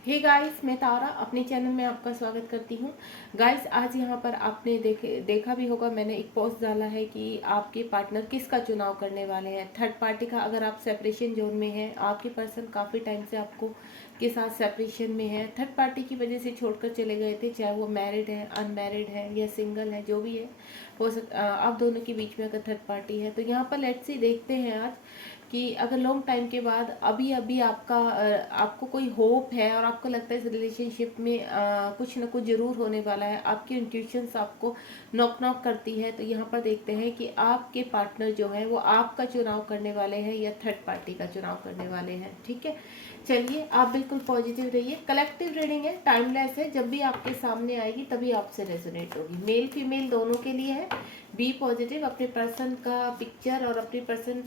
Hey guys, मैं तारा अपने channel में आपका स्वागत करती हूँ। गाइस, आज यहाँ पर आपने देखा भी होगा, मैंने एक पोस्ट डाला है कि आपके पार्टनर किसका चुनाव करने वाले हैं। थर्ड पार्टी का। अगर आप सेपरेशन जोन में हैं, आपके पर्सन काफ़ी टाइम से आपको के साथ सेपरेशन में है, थर्ड पार्टी की वजह से छोड़कर चले गए थे, चाहे वो मैरिड है, अनमैरिड है या सिंगल है, जो भी है। हो सकता आप दोनों के बीच में अगर थर्ड पार्टी है तो यहाँ पर लेट्स सी देखते हैं आज कि अगर लॉन्ग टाइम के बाद अभी अभी आपको कोई होप है और आपको लगता है इस रिलेशनशिप में कुछ ना कुछ जरूर होने वाला है, आपकी इंट्यूशंस आपको नॉक नॉक करती है, तो यहाँ पर देखते हैं कि आपके पार्टनर जो है वो आपका चुनाव करने वाले हैं या थर्ड पार्टी का चुनाव करने वाले हैं। ठीक है, चलिए आप बिल्कुल पॉजिटिव रहिए। कलेक्टिव रीडिंग है, टाइमलेस है, जब भी आपके सामने आएगी तभी आपसे रेजोनेट होगी। मेल फीमेल दोनों के लिए है। Be positive. अपने पर्सन का पिक्चर और अपने पर्सन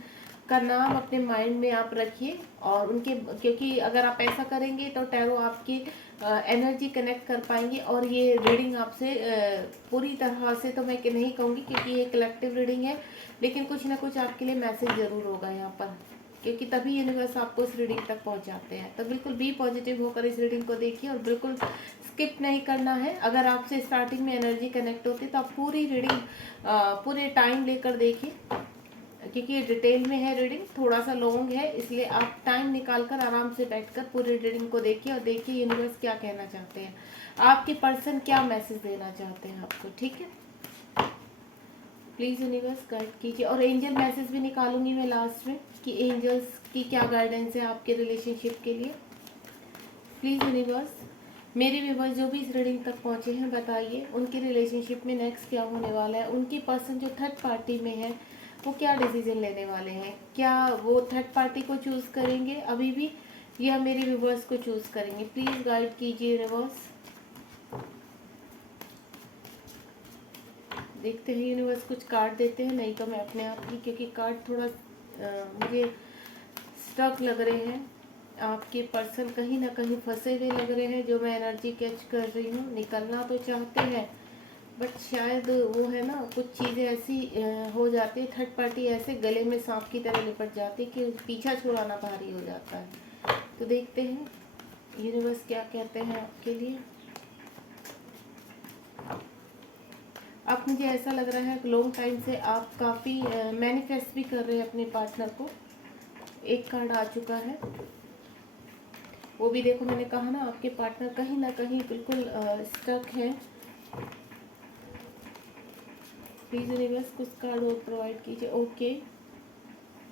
का नाम अपने माइंड में आप रखिए और उनके, क्योंकि अगर आप ऐसा करेंगे तो टैरो आपकी एनर्जी कनेक्ट कर पाएंगे और ये रीडिंग आपसे पूरी तरह से तो मैं नहीं कहूँगी क्योंकि ये कलेक्टिव रीडिंग है, लेकिन कुछ ना कुछ आपके लिए मैसेज ज़रूर होगा यहाँ पर, क्योंकि तभी यूनिवर्स आपको इस रीडिंग तक पहुँचाते हैं। तो बिल्कुल बी पॉजिटिव होकर इस रीडिंग को देखिए और बिल्कुल स्किप नहीं करना है। अगर आपसे स्टार्टिंग में एनर्जी कनेक्ट होती है तो आप पूरी रीडिंग पूरे टाइम लेकर देखिए, क्योंकि ये डिटेल में है, रीडिंग थोड़ा सा लॉन्ग है, इसलिए आप टाइम निकाल कर आराम से बैठकर पूरी रीडिंग को देखिए और देखिए यूनिवर्स क्या कहना चाहते हैं, आपके पर्सन क्या मैसेज देना चाहते हैं आपको। ठीक है, प्लीज़ यूनिवर्स गाइड कीजिए। और एंजल मैसेज भी निकालूंगी मैं लास्ट में कि एंजल्स की क्या गाइडेंस है आपके रिलेशनशिप के लिए। प्लीज़ यूनिवर्स, मेरे व्यूवर्स जो भी इस रीडिंग तक पहुँचे हैं, बताइए उनकी रिलेशनशिप में नेक्स्ट क्या होने वाला है। उनकी पर्सन जो थर्ड पार्टी में है वो क्या डिसीजन लेने वाले हैं, क्या वो थर्ड पार्टी को चूज़ करेंगे अभी भी या मेरे व्यूवर्स को चूज़ करेंगे। प्लीज़ गाइड कीजिए यूनिवर्स। देखते हैं यूनिवर्स कुछ कार्ड देते हैं, नहीं तो मैं अपने आप ही, क्योंकि कार्ड थोड़ा मुझे स्टक लग रहे हैं। आपके पर्सन कहीं ना कहीं फंसे हुए लग रहे हैं, जो मैं एनर्जी कैच कर रही हूँ। निकलना तो चाहते हैं बट शायद वो है ना, कुछ चीज़ें ऐसी हो जाती है, थर्ड पार्टी ऐसे गले में सांप की तरह लिपट जाती है कि पीछा छुड़ाना भारी हो जाता है। तो देखते हैं यूनिवर्स क्या कहते हैं आपके लिए। अब मुझे ऐसा लग रहा है कि लॉन्ग टाइम से आप काफ़ी मैनिफेस्ट भी कर रहे हैं अपने पार्टनर को। एक कार्ड आ चुका है, वो भी देखो, मैंने कहा ना आपके पार्टनर कहीं ना कहीं बिल्कुल स्टक है। प्लीज यूनिवर्स कुछ कार्ड और प्रोवाइड कीजिए। ओके,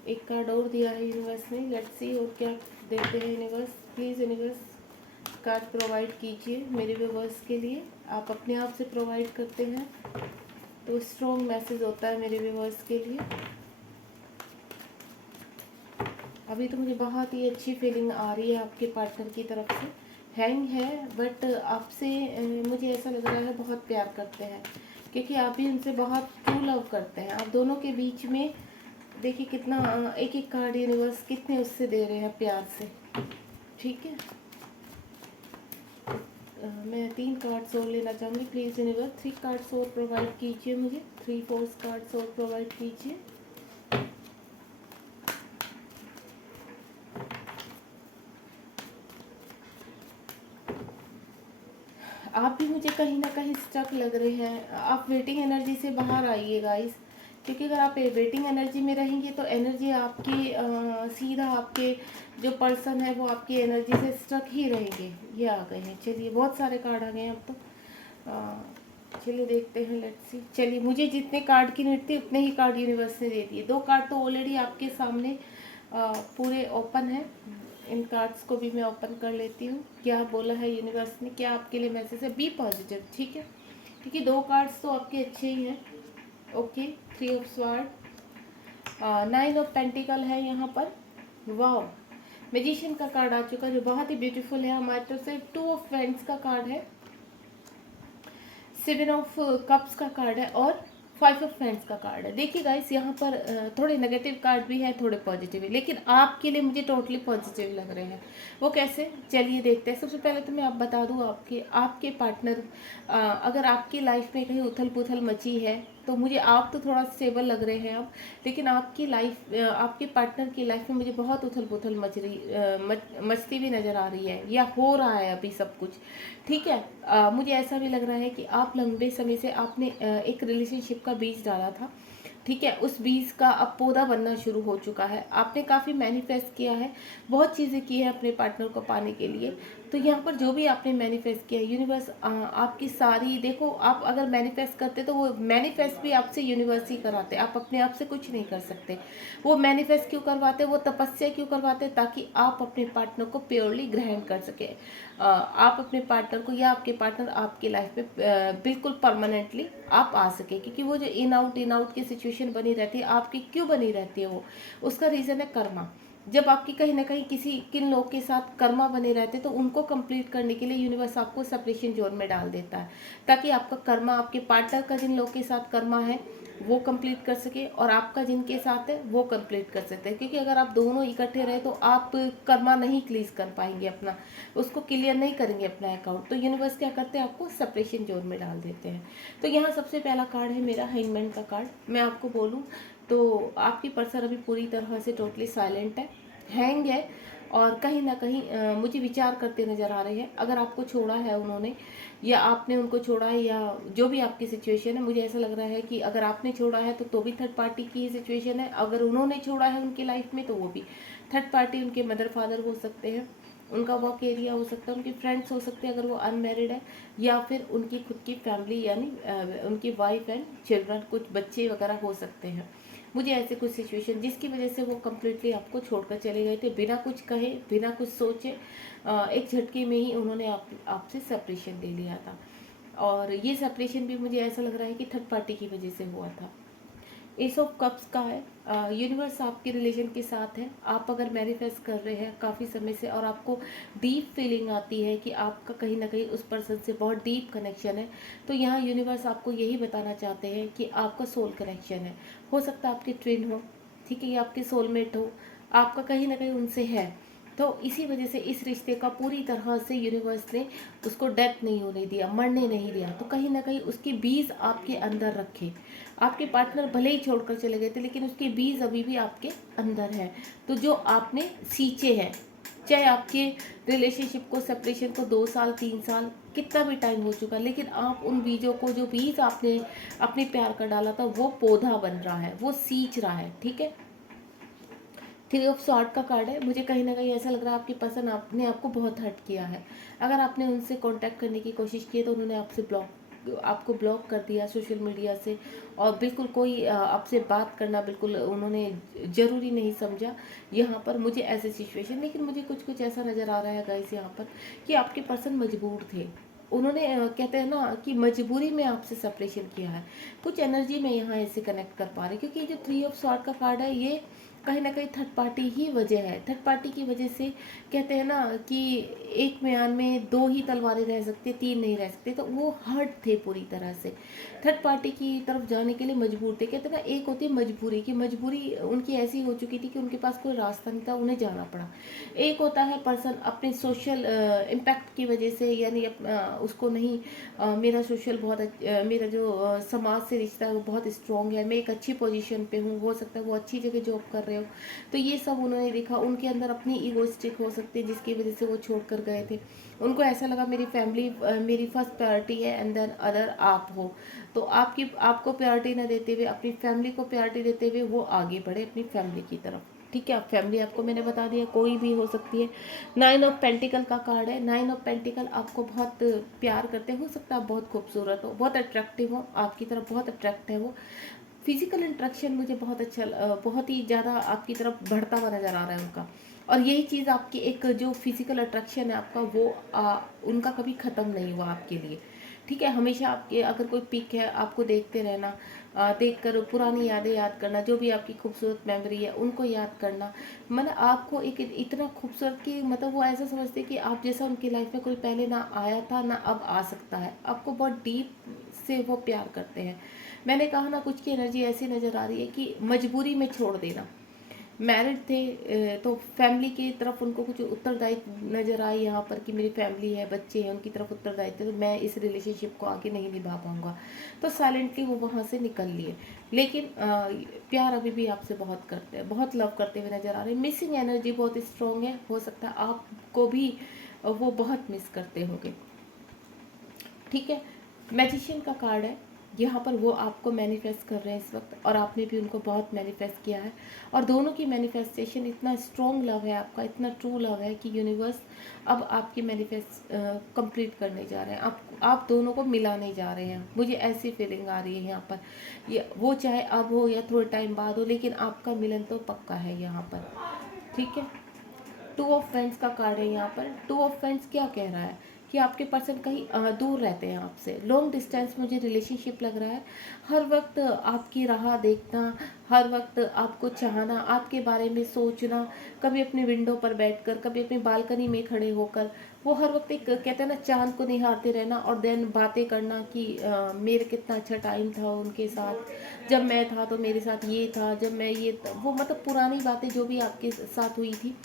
एक कार्ड और दिया है यूनिवर्स ने, लेट्स सी और क्या देते हैं universe. Please universe card provide कीजिए मेरे व्यूवर्स के लिए। आप अपने आप से प्रोवाइड करते हैं तो स्ट्रॉन्ग मैसेज होता है मेरे व्यूवर्स के लिए। अभी तो मुझे बहुत ही अच्छी फीलिंग आ रही है आपके पार्टनर की तरफ से। हैंग है बट आपसे मुझे ऐसा लग रहा है बहुत प्यार करते हैं, क्योंकि आप भी उनसे बहुत ट्रू लव करते हैं। आप दोनों के बीच में देखिए कितना एक एक कार्ड यूनिवर्स कितने उससे दे रहे हैं प्यार से। ठीक है, मैं 3 कार्ड्स और लेना चाहूँगी। प्लीज़ यूनिवर्स 3 कार्ड्स और प्रोवाइड कीजिए मुझे, 3-4 कार्ड्स और प्रोवाइड कीजिए। आप भी मुझे कहीं ना कहीं स्टक लग रहे हैं। आप वेटिंग एनर्जी से बाहर आइए गाइस, क्योंकि अगर आप वेटिंग एनर्जी में रहेंगे तो एनर्जी आपकी सीधा आपके जो पर्सन है वो आपकी एनर्जी से स्टक ही रहेंगे। ये आ गए हैं, चलिए बहुत सारे कार्ड आ गए हैं अब तो। चलिए देखते हैं, लेट्स सी। चलिए, मुझे जितने कार्ड की नीड थी उतने ही कार्ड यूनिवर्स ने दे दिए। 2 कार्ड तो ऑलरेडी आपके सामने पूरे ओपन है। इन कार्ड्स को भी मैं ओपन कर लेती हूँ। क्या बोला है यूनिवर्स ने, क्या आपके लिए मैसेज है। बी पॉजिटिव, ठीक है, क्योंकि 2 कार्ड्स तो आपके अच्छे ही हैं। Okay, 3 of sword, 9 of pentacle है यहाँ पर। वाओ, मैजिशियन का कार्ड आ चुका है जो बहुत ही ब्यूटीफुल है हमारी तरफ से। 2 ऑफ फ्रेंड्स का कार्ड है, 7 ऑफ कप्स का कार्ड है और 5 ऑफ फ्रेंड्स का कार्ड है। देखिए गाइस, यहाँ पर थोड़े नेगेटिव कार्ड भी है, थोड़े पॉजिटिव है, लेकिन आपके लिए मुझे टोटली पॉजिटिव लग रहे हैं। वो कैसे, चलिए देखते हैं। सबसे पहले तो मैं आप बता दूँ, आपके पार्टनर अगर आपकी लाइफ में कहीं उथल पुथल मची है तो मुझे आप तो थोड़ा स्टेबल लग रहे हैं अब, लेकिन आपकी लाइफ, आपके पार्टनर की लाइफ में मुझे बहुत उथल पुथल मचती भी नज़र आ रही है, या हो रहा है अभी सब कुछ। ठीक है, मुझे ऐसा भी लग रहा है कि आप लंबे समय से आपने एक रिलेशनशिप का बीज डाला था। ठीक है, उस बीज का अब पौधा बनना शुरू हो चुका है। आपने काफ़ी मैनिफेस्ट किया है, बहुत चीज़ें की है अपने पार्टनर को पाने के लिए। तो यहाँ पर जो भी आपने मैनिफेस्ट किया, यूनिवर्स आपकी सारी, देखो आप अगर मैनिफेस्ट करते तो वो मैनिफेस्ट भी आपसे यूनिवर्स ही कराते, आप अपने आप से कुछ नहीं कर सकते। वो मैनिफेस्ट क्यों करवाते, वो तपस्या क्यों करवाते, ताकि आप अपने पार्टनर को प्योरली ग्रहण कर सके। आप अपने पार्टनर को, या आपके पार्टनर आपकी लाइफ में बिल्कुल परमानेंटली आप आ सके। क्योंकि वो जो इन आउट की सिचुएशन बनी रहती है आपकी, क्यों बनी रहती है वो, उसका रीज़न है कर्मा। जब आपकी कहीं ना कहीं किसी किन लोग के साथ कर्मा बने रहते, तो उनको कंप्लीट करने के लिए यूनिवर्स आपको सेपरेशन जोन में डाल देता है, ताकि आपका कर्मा, आपके पार्टनर का जिन लोग के साथ कर्मा है वो कंप्लीट कर सके, और आपका जिनके साथ है वो कंप्लीट कर सकते हैं। क्योंकि अगर आप दोनों इकट्ठे रहे तो आप कर्मा नहीं क्लीज कर पाएंगे अपना, उसको क्लियर नहीं करेंगे अपना अकाउंट। तो यूनिवर्स क्या करते हैं, आपको सेपरेशन जोन में डाल देते हैं। तो यहाँ सबसे पहला कार्ड है मेरा हैंगमैन का कार्ड। मैं आपको बोलूँ तो आपकी पर्सन अभी पूरी तरह से टोटली साइलेंट है, हैंग है, और कहीं ना कहीं मुझे विचार करते नजर आ रहे हैं। अगर आपको छोड़ा है उन्होंने, या आपने उनको छोड़ा है, या जो भी आपकी सिचुएशन है, मुझे ऐसा लग रहा है कि अगर आपने छोड़ा है तो भी थर्ड पार्टी की सिचुएशन है। अगर उन्होंने छोड़ा है उनकी लाइफ में तो वो भी थर्ड पार्टी, उनके मदर फादर हो सकते हैं, उनका वर्क एरिया हो सकता है, उनके फ्रेंड्स हो सकते हैं अगर वो अनमैरिड है, या फिर उनकी खुद की फैमिली, यानी उनकी वाइफ एंड चिल्ड्रन, कुछ बच्चे वगैरह हो सकते हैं। मुझे ऐसे कुछ सिचुएशन जिसकी वजह से वो कम्प्लीटली आपको छोड़कर चले गए थे, बिना कुछ कहे, बिना कुछ सोचे, एक झटके में ही उन्होंने आपसे सेपरेशन ले लिया था। और ये सेपरेशन भी मुझे ऐसा लग रहा है कि थर्ड पार्टी की वजह से हुआ था। एस ऑफ कप्स का है, यूनिवर्स आपके रिलेशन के साथ है। आप अगर मैनिफेस्ट कर रहे हैं काफ़ी समय से, और आपको डीप फीलिंग आती है कि आपका कहीं ना कहीं उस पर्सन से बहुत डीप कनेक्शन है, तो यहाँ यूनिवर्स आपको यही बताना चाहते हैं कि आपका सोल कनेक्शन है। हो सकता है आपके ट्विन हो, ठीक है, ये आपके सोलमेट हो, आपका कहीं ना कहीं उनसे है। तो इसी वजह से इस रिश्ते का पूरी तरह से यूनिवर्स ने उसको डेथ नहीं होने दिया, मरने नहीं दिया। तो कहीं ना कहीं उसके बीज आपके अंदर रखे। आपके पार्टनर भले ही छोड़कर चले गए थे, लेकिन उसके बीज अभी भी आपके अंदर है। तो जो आपने सींचे हैं, चाहे आपके रिलेशनशिप को, सेपरेशन को 2 साल 3 साल कितना भी टाइम हो चुका, लेकिन आप उन बीजों को, जो बीज आपने अपने प्यार का डाला था, वो पौधा बन रहा है, वो सींच रहा है। ठीक है, 3 ऑफ सॉर्ड का कार्ड है। मुझे कहीं ना कहीं ऐसा लग रहा है आपकी पर्सन आपने आपको बहुत हर्ट किया है। अगर आपने उनसे कांटेक्ट करने की कोशिश की है तो उन्होंने आपको ब्लॉक कर दिया सोशल मीडिया से, और बिल्कुल कोई आपसे बात करना बिल्कुल उन्होंने ज़रूरी नहीं समझा यहाँ पर। मुझे ऐसे सिचुएशन, लेकिन मुझे कुछ कुछ ऐसा नज़र आ रहा है गाइस यहाँ पर कि आपके पर्सन मजबूर थे। उन्होंने कहते हैं ना कि मजबूरी में आपसे सेपरेशन किया है। कुछ एनर्जी में यहाँ ऐसे कनेक्ट कर पा रही, क्योंकि जो 3 ऑफ सॉर्ड का कार्ड है, ये कहीं ना कहीं थर्ड पार्टी ही वजह है। थर्ड पार्टी की वजह से कहते हैं ना कि एक म्यान में 2 ही तलवारें रह सकती, 3 नहीं रह सकते। तो वो हर्ट थे पूरी तरह से, थर्ड पार्टी की तरफ जाने के लिए मजबूर थे। कहते हैं ना, एक होती है मजबूरी, कि मजबूरी उनकी ऐसी हो चुकी थी कि उनके पास कोई रास्ता नहीं था, उन्हें जाना पड़ा। एक होता है पर्सन अपने सोशल इम्पैक्ट की वजह से, यानी उसको नहीं, मेरा सोशल बहुत मेरा जो समाज से रिश्ता है वो बहुत स्ट्रॉन्ग है, मैं एक अच्छी पोजीशन पे हूँ, हो सकता है वो अच्छी जगह जॉब कर रहे हो। तो ये सब उन्होंने देखा, उनके अंदर अपनी ईगोइस्टिक हो सकती है जिसकी वजह से वो छोड़ कर गए थे। उनको ऐसा लगा मेरी फैमिली मेरी फर्स्ट प्रायोरिटी है, एंड देन अदर आप हो। तो आपको प्रायोरिटी ना देते हुए, अपनी फैमिली को प्रायोरिटी देते हुए वो आगे बढ़े अपनी फैमिली की तरफ। ठीक है, फैमिली आपको मैंने बता दिया कोई भी हो सकती है। 9 ऑफ पेंटिकल का कार्ड है। 9 ऑफ पेंटिकल आपको बहुत प्यार करते हो सकता है आप बहुत खूबसूरत हो, बहुत अट्रैक्टिव हो, आपकी तरफ बहुत अट्रैक्ट है वो। फिजिकल इंट्रैक्शन मुझे बहुत अच्छा, बहुत ही ज़्यादा आपकी तरफ बढ़ता हुआ नज़र आ रहा है उनका। और यही चीज़ आपकी एक जो फिजिकल अट्रैक्शन है आपका, वो उनका कभी ख़त्म नहीं हुआ आपके लिए। ठीक है, हमेशा आपके अगर कोई पिक है आपको देखते रहना, देखकर पुरानी यादें याद करना, जो भी आपकी खूबसूरत मेमोरी है उनको याद करना। मतलब आपको एक इतना खूबसूरत कि मतलब वो ऐसा समझते कि आप जैसा उनकी लाइफ में कोई पहले ना आया था ना अब आ सकता है। आपको बहुत डीप से वो प्यार करते हैं। मैंने कहा ना, कुछ की एनर्जी ऐसी नज़र आ रही है कि मजबूरी में छोड़ देना, मैरिड थे तो फैमिली की तरफ उनको कुछ उत्तरदायित्व नज़र आए यहाँ पर कि मेरी फैमिली है, बच्चे हैं, उनकी तरफ उत्तरदायित्व, तो मैं इस रिलेशनशिप को आगे नहीं निभा पाऊँगा, तो साइलेंटली वो वहाँ से निकल लिए। लेकिन प्यार अभी भी आपसे बहुत करते हैं, बहुत लव करते हुए नज़र आ रहे हैं। मिसिंग एनर्जी बहुत स्ट्रॉन्ग है, हो सकता है आपको भी वो बहुत मिस करते होंगे। ठीक है, मैजिशियन का कार्ड है, यहाँ पर वो आपको मैनिफेस्ट कर रहे हैं इस वक्त, और आपने भी उनको बहुत मैनिफेस्ट किया है, और दोनों की मैनिफेस्टेशन इतना स्ट्रॉन्ग लव है आपका, इतना ट्रू लव है कि यूनिवर्स अब आपकी मैनिफेस्ट कंप्लीट करने जा रहे हैं, आप दोनों को मिलाने जा रहे हैं। मुझे ऐसी फीलिंग आ रही है यहाँ पर, ये वो चाहे अब हो या थोड़े टाइम बाद हो, लेकिन आपका मिलन तो पक्का है यहाँ पर। ठीक है, टू ऑफ फ्रेंड्स का कार्ड है यहाँ पर। टू ऑफ फ्रेंड्स क्या कह रहा है कि आपके पर्सन कहीं दूर रहते हैं आपसे, लॉन्ग डिस्टेंस मुझे रिलेशनशिप लग रहा है। हर वक्त आपकी राह देखना, हर वक्त आपको चाहना, आपके बारे में सोचना, कभी अपनी विंडो पर बैठकर, कभी अपनी बालकनी में खड़े होकर, वो हर वक्त एक कहते हैं ना चांद को निहारते रहना, और देन बातें करना कि मेरे कितना अच्छा टाइम था उनके साथ, जब मैं था तो मेरे साथ ये था, जब मैं ये वो मतलब पुरानी बातें जो भी आपके साथ हुई थी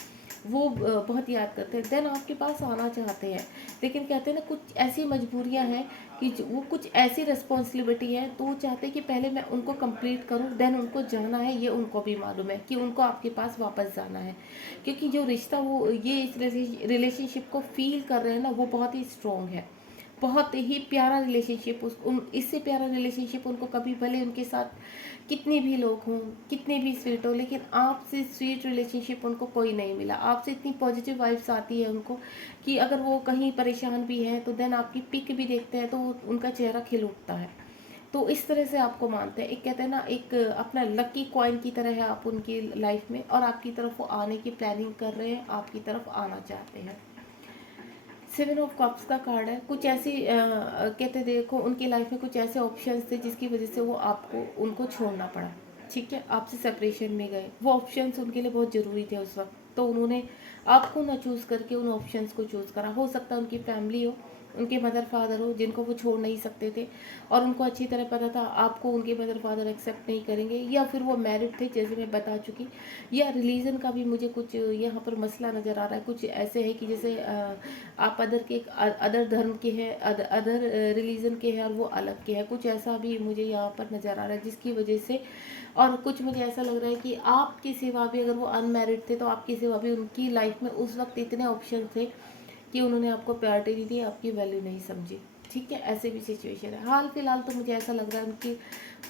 वो बहुत याद करते हैं, देन आपके पास आना चाहते हैं। लेकिन कहते हैं ना कुछ ऐसी मजबूरियां हैं कि वो कुछ ऐसी रिस्पॉन्सिबिलिटी है, तो वो चाहते हैं कि पहले मैं उनको कंप्लीट करूं, देन उनको जाना है, ये उनको भी मालूम है कि उनको आपके पास वापस जाना है, क्योंकि जो रिश्ता वो ये इस रिलेशनशिप को फील कर रहे हैं ना, वो बहुत ही स्ट्रॉन्ग है, बहुत ही प्यारा रिलेशनशिप। इससे प्यारा रिलेशनशिप उनको कभी, भले उनके साथ कितने भी लोग हों, कितने भी स्वीट हो, लेकिन आपसे स्वीट रिलेशनशिप उनको कोई नहीं मिला। आपसे इतनी पॉजिटिव वाइब्स आती है उनको कि अगर वो कहीं परेशान भी हैं तो देन आपकी पिक भी देखते हैं तो उनका चेहरा खिल उठता है। तो इस तरह से आपको मानते हैं, एक कहते हैं ना एक अपना लकी कॉइन की तरह है आप उनकी लाइफ में, और आपकी तरफ वो आने की प्लानिंग कर रहे हैं, आपकी तरफ आना चाहते हैं। सेवन ऑफ कप्स का कार्ड है, कुछ ऐसी कहते देखो उनकी लाइफ में कुछ ऐसे ऑप्शंस थे जिसकी वजह से वो आपको उनको छोड़ना पड़ा। ठीक है, आपसे सेपरेशन में गए, वो ऑप्शंस उनके लिए बहुत ज़रूरी थे उस वक्त, तो उन्होंने आपको ना चूज़ करके उन ऑप्शंस को चूज़ करा। हो सकता है उनकी फैमिली हो, उनके मदर फादर हो, जिनको वो छोड़ नहीं सकते थे, और उनको अच्छी तरह पता था आपको उनके मदर फादर एक्सेप्ट नहीं करेंगे, या फिर वो मैरिड थे जैसे मैं बता चुकी, या रिलीजन का भी मुझे कुछ यहाँ पर मसला नज़र आ रहा है। कुछ ऐसे है कि जैसे आप अदर धर्म के हैं, अदर रिलीजन के हैं, और वो अलग के हैं, कुछ ऐसा भी मुझे यहाँ पर नज़र आ रहा है, जिसकी वजह से, और कुछ मुझे ऐसा लग रहा है कि आपकी सिवा भी, अगर वो अनमैरिड थे तो आपकी सिवा भी उनकी लाइफ में उस वक्त इतने ऑप्शन थे कि उन्होंने आपको प्रायोरिटी नहीं दी, आपकी वैल्यू नहीं समझी। ठीक है, ऐसे भी सिचुएशन है। हाल फिलहाल तो मुझे ऐसा लग रहा है उनकी,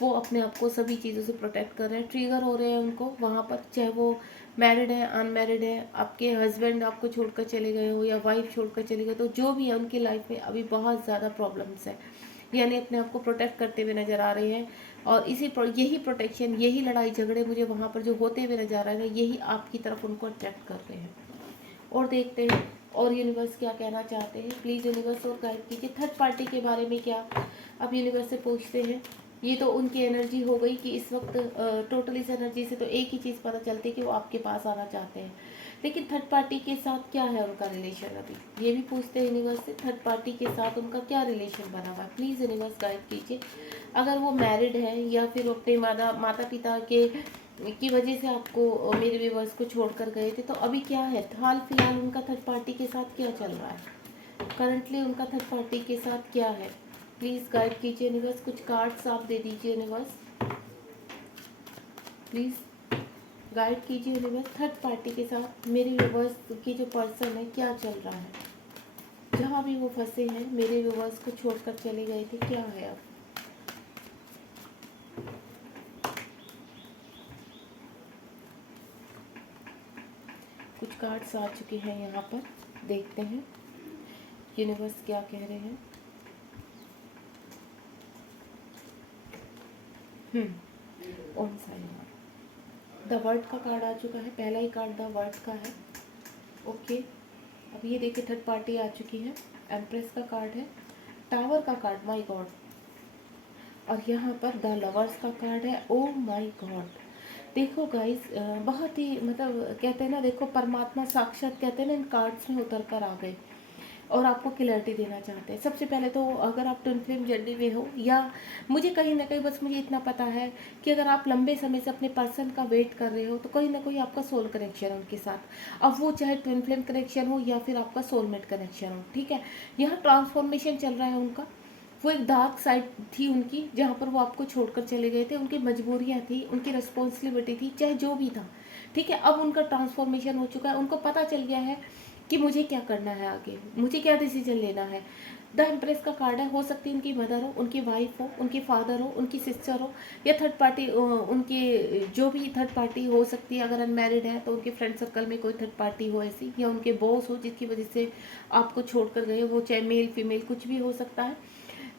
वो अपने आप को सभी चीज़ों से प्रोटेक्ट कर रहे हैं, ट्रिगर हो रहे हैं उनको वहाँ पर, चाहे वो मैरिड है, अनमैरिड है, आपके हस्बैंड आपको छोड़कर चले गए हो या वाइफ छोड़कर चले गए, तो जो भी है उनकी लाइफ में अभी बहुत ज़्यादा प्रॉब्लम्स है, यानी अपने आप को प्रोटेक्ट करते हुए नज़र आ रहे हैं। और यही प्रोटेक्शन, यही लड़ाई झगड़े मुझे वहाँ पर जो होते हुए नज़र आ रहे हैं, यही आपकी तरफ उनको अट्रैक्ट कर रहे हैं। और देखते हैं और यूनिवर्स क्या कहना चाहते हैं। प्लीज़ यूनिवर्स और गाइड कीजिए थर्ड पार्टी के बारे में क्या अब यूनिवर्स से पूछते हैं। ये तो उनकी एनर्जी हो गई कि इस वक्त टोटल इस एनर्जी से तो एक ही चीज़ पता चलती है कि वो आपके पास आना चाहते हैं, लेकिन थर्ड पार्टी के साथ क्या है उनका रिलेशन अभी, ये भी पूछते हैं यूनिवर्स से। थर्ड पार्टी के साथ उनका क्या रिलेशन बना हुआ है, प्लीज़ यूनिवर्स गाइड कीजिए। अगर वो मैरिड है या फिर अपने माता पिता के की वजह से आपको मेरे व्यूवर्स को छोड़कर गए थे, तो अभी क्या है, हाल फिलहाल उनका थर्ड पार्टी के साथ क्या चल रहा है, करंटली उनका थर्ड पार्टी के साथ क्या है। प्लीज़ गाइड कीजिए यूनिवर्स, कुछ कार्ड्स आप दे दीजिए यूनिवर्स, प्लीज़ गाइड कीजिए यूनिवर्स। थर्ड पार्टी के साथ मेरे व्यूवर्स की जो पर्सन है क्या चल रहा है, जहाँ भी वो फंसे हैं, मेरे व्यूवर्स को छोड़कर चले गए थे, क्या है अब। कुछ कार्ड्स आ चुके हैं यहाँ पर, देखते हैं यूनिवर्स क्या कह रहे हैं। ओम साई राम। द वर्ड का कार्ड आ चुका है, पहला ही कार्ड द वर्ड का है। ओके, अब ये देखिए थर्ड पार्टी आ चुकी है, एम्प्रेस का कार्ड है, टावर का कार्ड, माय गॉड, और यहाँ पर द लवर्स का कार्ड है, ओ माय गॉड। देखो गाइस, बहुत ही मतलब कहते हैं ना, देखो परमात्मा साक्षात कहते हैं ना, इन कार्ड्स में उतर कर आ गए। और आपको क्लैरिटी देना चाहते हैं। सबसे पहले तो अगर आप ट्विन फ्लेम जर्नी में हो, या मुझे कहीं ना कहीं बस मुझे इतना पता है कि अगर आप लंबे समय से अपने पर्सन का वेट कर रहे हो तो कहीं ना कहीं आपका सोल कनेक्शन है उनके साथ। अब वो चाहे ट्विन फ्लेम कनेक्शन हो या फिर आपका सोलमेट कनेक्शन हो, ठीक है। यहाँ ट्रांसफॉर्मेशन चल रहा है उनका। वो एक डार्क साइड थी उनकी, जहाँ पर वो आपको छोड़कर चले गए थे, उनकी मजबूरियाँ थी, उनकी रिस्पॉन्सिबिलिटी थी, चाहे जो भी था, ठीक है। अब उनका ट्रांसफॉर्मेशन हो चुका है, उनको पता चल गया है कि मुझे क्या करना है आगे, मुझे क्या डिसीजन लेना है। द एम्प्रेस का कार्ड है, हो सकती है उनकी मदर हो, उनकी वाइफ हो, उनकी फादर हो, उनकी सिस्टर हो, या थर्ड पार्टी, उनके जो भी थर्ड पार्टी हो सकती है। अगर अनमैरिड है तो उनके फ्रेंड सर्कल में कोई थर्ड पार्टी हो ऐसी, या उनके बॉस हो जिसकी वजह से आपको छोड़कर गए, वो चाहे मेल फीमेल कुछ भी हो सकता है।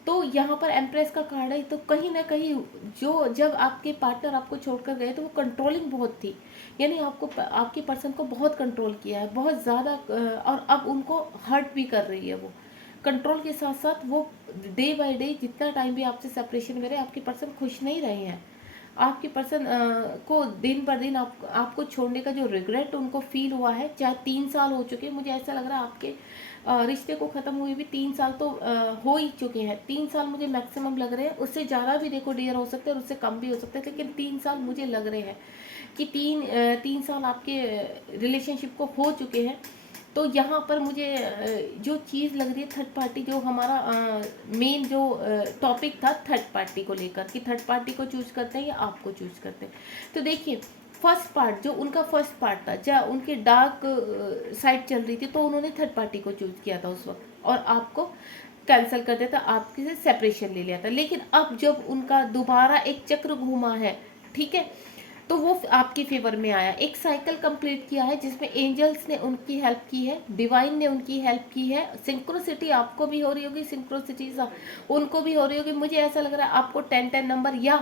तो यहाँ पर एम्प्रेस का कार्ड है, तो कहीं ना कहीं जो जब आपके पार्टनर आपको छोड़कर गए तो वो कंट्रोलिंग बहुत थी, यानी आपको आपके पर्सन को बहुत कंट्रोल किया है, बहुत ज़्यादा, और अब उनको हर्ट भी कर रही है वो। कंट्रोल के साथ साथ वो डे बाय डे जितना टाइम भी आपसे सेपरेशन में रहे, आपके पर्सन खुश नहीं रहे हैं। आपके पर्सन को दिन पर दिन आपको छोड़ने का जो रिग्रेट उनको फील हुआ है, चाहे 3 साल हो चुके, मुझे ऐसा लग रहा है आपके रिश्ते को ख़त्म हुए भी 3 साल तो हो ही चुके हैं। 3 साल मुझे मैक्सिमम लग रहे हैं, उससे ज़्यादा भी देखो डियर हो सकते हैं और उससे कम भी हो सकते हैं, लेकिन 3 साल मुझे लग रहे हैं कि 3 साल आपके रिलेशनशिप को हो चुके हैं। तो यहाँ पर मुझे जो चीज़ लग रही है, थर्ड पार्टी, जो हमारा मेन जो टॉपिक था थर्ड पार्टी को लेकर, कि थर्ड पार्टी को चूज करते हैं या आपको चूज करते हैं। तो देखिए, फर्स्ट पार्ट जो उनका फर्स्ट पार्ट था, जहाँ उनकी डार्क साइड चल रही थी, तो उन्होंने थर्ड पार्टी को चूज किया था उस वक्त, और आपको कैंसिल कर दिया था, आपके से सेपरेशन ले लिया था। लेकिन अब जब उनका दोबारा एक चक्र घूमा है, ठीक है, तो वो आपके फेवर में आया, एक साइकिल कंप्लीट किया है जिसमें एंजल्स ने उनकी हेल्प की है, डिवाइन ने उनकी हेल्प की है, सिंक्रोसिटी आपको भी हो रही होगी, सिंक्रोसिटी उनको भी हो रही होगी। मुझे ऐसा लग रहा है आपको 10-10 नंबर या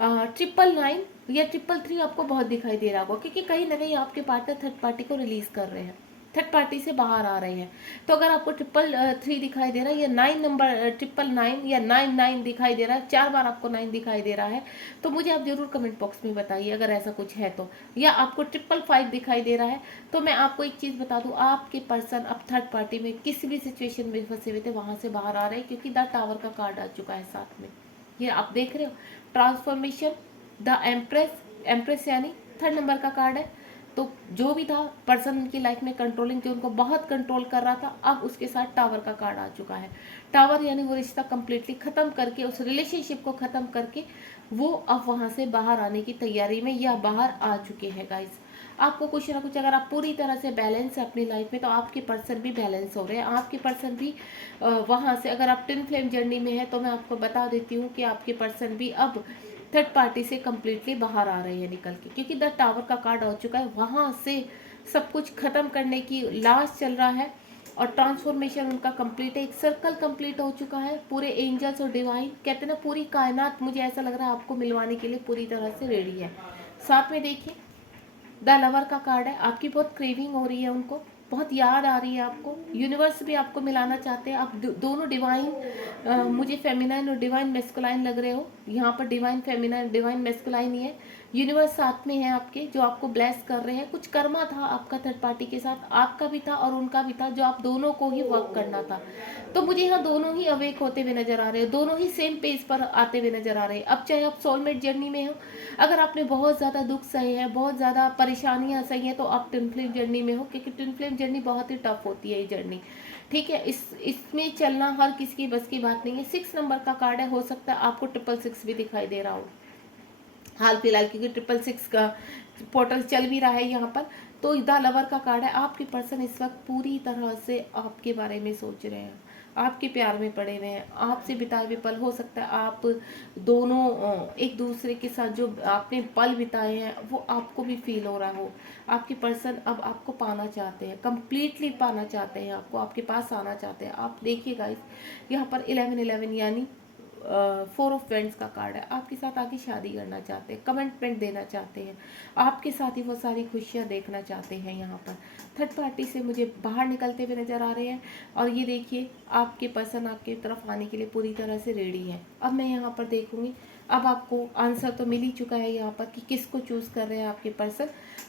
999 या 333 आपको बहुत दिखाई दे रहा होगा, क्योंकि कहीं ना कहीं आपके पार्टनर थर्ड पार्टी को रिलीज कर रहे हैं, थर्ड पार्टी से बाहर आ रहे हैं। तो अगर आपको 333 दिखाई दे रहा है, या 9 नंबर 999 या 99 दिखाई दे रहा है, 4 बार आपको 9 दिखाई दे रहा है, तो मुझे आप जरूर कमेंट बॉक्स में बताइए अगर ऐसा कुछ है तो। या आपको 555 दिखाई दे रहा है, तो मैं आपको एक चीज़ बता दूं, आपके पर्सन अब थर्ड पार्टी में किसी भी सिचुएशन में फंसे हुए थे, वहां से बाहर आ रहे हैं, क्योंकि द टावर का कार्ड आ चुका है साथ में। ये आप देख रहे हो, ट्रांसफॉर्मेशन, द एम्प्रेस, एम्प्रेस यानी थर्ड नंबर का कार्ड है। तो जो भी था पर्सन उनकी लाइफ में कंट्रोलिंग, जो उनको बहुत कंट्रोल कर रहा था, अब उसके साथ टावर का कार्ड आ चुका है। टावर यानी वो रिश्ता कंप्लीटली ख़त्म करके, उस रिलेशनशिप को ख़त्म करके वो अब वहाँ से बाहर आने की तैयारी में या बाहर आ चुके हैं गाइस। आपको कुछ ना कुछ, अगर आप पूरी तरह से बैलेंस है अपनी लाइफ में, तो आपके पर्सन भी बैलेंस हो रहे हैं, आपके पर्सन भी वहाँ से, अगर आप ट्विन फ्लेम जर्नी में है तो मैं आपको बता देती हूँ कि आपके पर्सन भी अब थर्ड पार्टी से कम्प्लीटली बाहर आ रहे हैं निकल के, क्योंकि द टावर का कार्ड हो चुका है, वहाँ से सब कुछ खत्म करने की लास्ट चल रहा है, और ट्रांसफॉर्मेशन उनका कंप्लीट है, एक सर्कल कंप्लीट हो चुका है। पूरे एंजल्स और डिवाइन, कहते हैं ना, पूरी कायनात मुझे ऐसा लग रहा है आपको मिलवाने के लिए पूरी तरह से रेडी है। साथ में देखिए, द लवर का कार्ड है, आपकी बहुत क्रेविंग हो रही है उनको, बहुत याद आ रही है आपको, यूनिवर्स भी आपको मिलाना चाहते हैं। आप दोनों डिवाइन, मुझे फेमिनाइन और डिवाइन मेस्कुलाइन लग रहे हो, यहाँ पर डिवाइन फेमिनाइन डिवाइन मेस्कुलाइन ही है। यूनिवर्स साथ में है आपके, जो आपको ब्लेस कर रहे हैं। कुछ कर्मा था आपका थर्ड पार्टी के साथ, आपका भी था और उनका भी था, जो आप दोनों को ही वर्क करना था। तो मुझे यहाँ दोनों ही अवेक होते हुए नजर आ रहे हैं, दोनों ही सेम पेज पर आते हुए नजर आ रहे हैं। अब चाहे आप सोलमेट जर्नी में हो, अगर आपने बहुत ज़्यादा दुख सहे हैं, बहुत ज़्यादा परेशानियां सही हैं, तो आप ट्विन फ्लेम जर्नी में हो, क्योंकि ट्विन फ्लेम जर्नी बहुत ही टफ होती है ये जर्नी, ठीक है। इसमें चलना हर किसी की बस की बात नहीं है। 6 नंबर का कार्ड है, हो सकता है आपको 666 भी दिखाई दे रहा हो हाल फिलहाल, क्योंकि 666 का पोर्टल चल भी रहा है यहाँ पर। तो द लवर का कार्ड है, आपके पर्सन इस वक्त पूरी तरह से आपके बारे में सोच रहे हैं, आपके प्यार में पड़े हुए हैं, आपसे बिताए हुए पल, हो सकता है आप दोनों एक दूसरे के साथ जो आपने पल बिताए हैं वो आपको भी फील हो रहा हो। आपके पर्सन अब आपको पाना चाहते हैं, कंप्लीटली पाना चाहते हैं, आपको आपके पास आना चाहते हैं। आप देखिए गाइस, यहाँ पर 11-11 यानी 4 ऑफ वेंट्स का कार्ड है, आपके साथ आके शादी करना चाहते हैं, कमिटमेंट देना चाहते हैं, आपके साथ ही वो सारी खुशियाँ देखना चाहते हैं। यहाँ पर थर्ड पार्टी से मुझे बाहर निकलते हुए नजर आ रहे हैं, और ये देखिए आपके पर्सन आपके तरफ आने के लिए पूरी तरह से रेडी है। अब मैं यहाँ पर देखूंगी, अब आपको आंसर तो मिल ही चुका है यहाँ पर कि किसको चूज़ कर रहे हैं आपके पर्सन,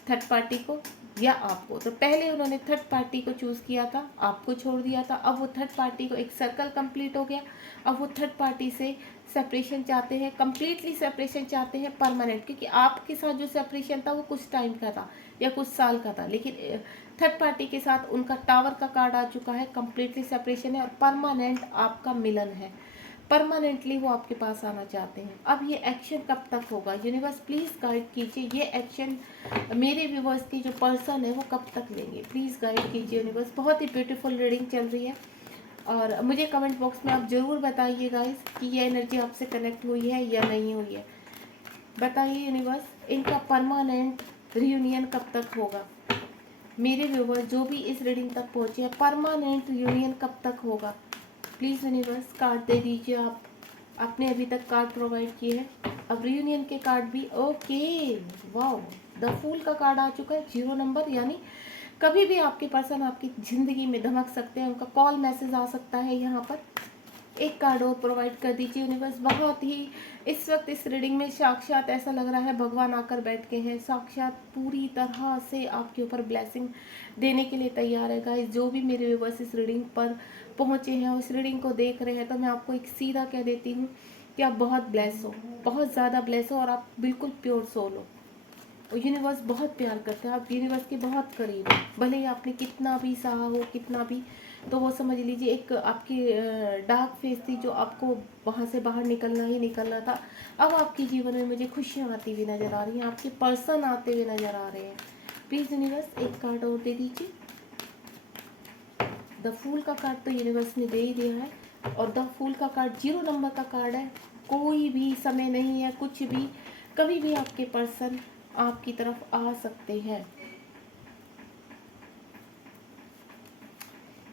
थर्ड पार्टी को, या आपको। तो पहले उन्होंने थर्ड पार्टी को चूज़ किया था, आपको छोड़ दिया था, अब वो थर्ड पार्टी को एक सर्कल कंप्लीट हो गया, अब वो थर्ड पार्टी से सेपरेशन चाहते हैं, कंप्लीटली सेपरेशन चाहते हैं, परमानेंट। क्योंकि आपके साथ जो सेपरेशन था वो कुछ टाइम का था या कुछ साल का था, लेकिन थर्ड पार्टी के साथ उनका टावर का कार्ड आ चुका है, कंप्लीटली सेपरेशन है और परमानेंट आपका मिलन है, परमानेंटली वो आपके पास आना चाहते हैं। अब ये एक्शन कब तक होगा, यूनिवर्स प्लीज़ गाइड कीजिए, ये एक्शन मेरे व्यूवर्स की जो पर्सन है वो कब तक लेंगे, प्लीज़ गाइड कीजिए यूनिवर्स। बहुत ही ब्यूटीफुल रीडिंग चल रही है और मुझे कमेंट बॉक्स में आप ज़रूर बताइए गाइस कि ये एनर्जी आपसे कनेक्ट हुई है या नहीं हुई है। बताइए यूनिवर्स, इनका परमानेंट रियूनियन कब तक होगा। मेरे व्यूवर्स जो भी इस रीडिंग तक पहुँचे हैं, परमानेंट रियूनियन कब तक होगा। प्लीज़ यूनिवर्स कार्ड दे दीजिए। आपने अभी तक कार्ड प्रोवाइड किए हैं, अब रियूनियन के कार्ड भी। ओके, वाओ, द फूल का कार्ड आ चुका है, 0 नंबर, यानी कभी भी आपके पर्सन आपकी ज़िंदगी में धमक सकते हैं, उनका कॉल मैसेज आ सकता है। यहाँ पर एक कार्ड और प्रोवाइड कर दीजिए यूनिवर्स। बहुत ही इस वक्त इस रीडिंग में साक्षात ऐसा लग रहा है भगवान आकर बैठ के हैं, साक्षात पूरी तरह से आपके ऊपर ब्लेसिंग देने के लिए तैयार है गाइस। जो भी मेरे व्यूवर्स इस रीडिंग पर पहुँचे हैं और इस रीडिंग को देख रहे हैं, तो मैं आपको एक सीधा कह देती हूँ कि आप बहुत ब्लेस हो, बहुत ज़्यादा ब्लेस हो और आप बिल्कुल प्योर सोल हो। यूनिवर्स बहुत प्यार करते हैं, आप यूनिवर्स के बहुत करीब हैं। भले ही आपने कितना भी सहा हो, कितना भी, तो वो समझ लीजिए एक आपकी डार्क फेस थी जो आपको वहाँ से बाहर निकलना ही निकलना था। अब आपके जीवन में मुझे खुशियाँ आती हुई नज़र आ रही हैं, आपके पर्सन आते हुए नज़र आ रहे हैं। प्लीज़ यूनिवर्स एक कार्ड और दे दीजिए। द फूल का कार्ड तो यूनिवर्स ने दे ही दिया है और द फूल का कार्ड 0 नंबर का कार्ड है। कोई भी समय नहीं है, कुछ भी, कभी भी आपके पर्सन आपकी तरफ आ सकते हैं।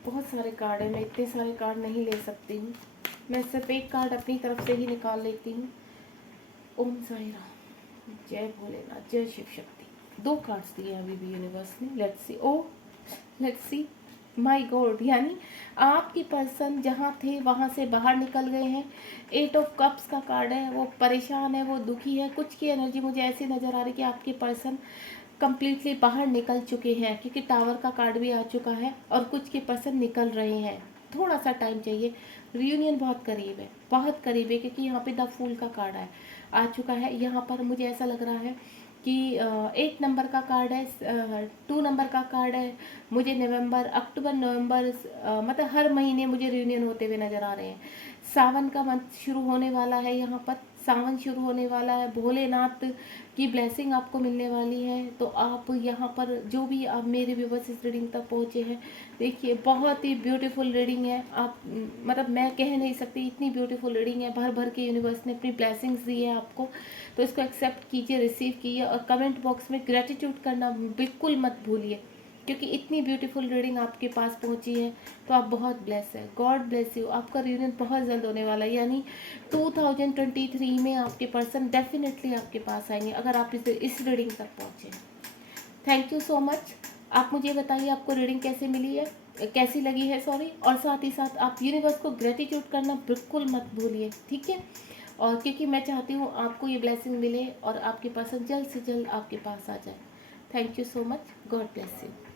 बहुत सारे कार्ड हैं, मैं इतने सारे कार्ड नहीं ले सकती हूँ, मैं सिर्फ एक कार्ड अपनी तरफ से ही निकाल लेती हूँ। ओम साई राम, जय भोलेनाथ, जय शिव शक्ति। 2 कार्ड्स दिए अभी भी यूनिवर्स ने। Let's see, oh let's see, my God, यानी आपकी पर्सन जहाँ थे वहाँ से बाहर निकल गए हैं। 8 ऑफ कप्स का कार्ड है, वो परेशान है, वो दुखी है। कुछ की एनर्जी मुझे ऐसी नज़र आ रही है कि आपके पर्सन कंप्लीटली बाहर निकल चुके हैं, क्योंकि टावर का कार्ड भी आ चुका है और कुछ के पर्सन निकल रहे हैं। थोड़ा सा टाइम चाहिए, रियूनियन बहुत करीब है, बहुत करीब है, क्योंकि यहाँ पे द फूल का कार्ड है आ चुका है। यहाँ पर मुझे ऐसा लग रहा है कि 8 नंबर का कार्ड है, 2 नंबर का कार्ड है। मुझे नवंबर, अक्टूबर, नवंबर, मतलब हर महीने मुझे रियूनियन होते हुए नज़र आ रहे हैं। सावन का मंथ शुरू होने वाला है, यहाँ पर सावन शुरू होने वाला है, भोलेनाथ की ब्लेसिंग आपको मिलने वाली है। तो आप यहाँ पर जो भी आप मेरे व्यूवर्स इस रीडिंग तक पहुँचे हैं, देखिए बहुत ही ब्यूटीफुल रीडिंग है। आप मतलब मैं कह नहीं सकती, इतनी ब्यूटीफुल रीडिंग है, भर भर के यूनिवर्स ने अपनी ब्लेसिंग्स दी है आपको। तो इसको एक्सेप्ट कीजिए, रिसीव कीजिए और कमेंट बॉक्स में ग्रेटिट्यूड करना बिल्कुल मत भूलिए, क्योंकि इतनी ब्यूटीफुल रीडिंग आपके पास पहुंची है। तो आप बहुत ब्लेस है, गॉड ब्लेस यू। आपका रियूनियन बहुत जल्द होने वाला है, यानी 2023 में आपके पर्सन डेफिनेटली आपके पास आएंगे, अगर आप इस रीडिंग तक पहुँचे। Thank you so much. आप मुझे बताइए आपको रीडिंग कैसे मिली है, कैसी लगी है, सॉरी। और साथ ही साथ आप यूनिवर्स को ग्रेटिट्यूड करना बिल्कुल मत भूलिए, ठीक है। और क्योंकि मैं चाहती हूँ आपको ये ब्लेसिंग मिले और आपके पर्सन जल्द से जल्द आपके पास आ जाए। Thank you so much, God bless you.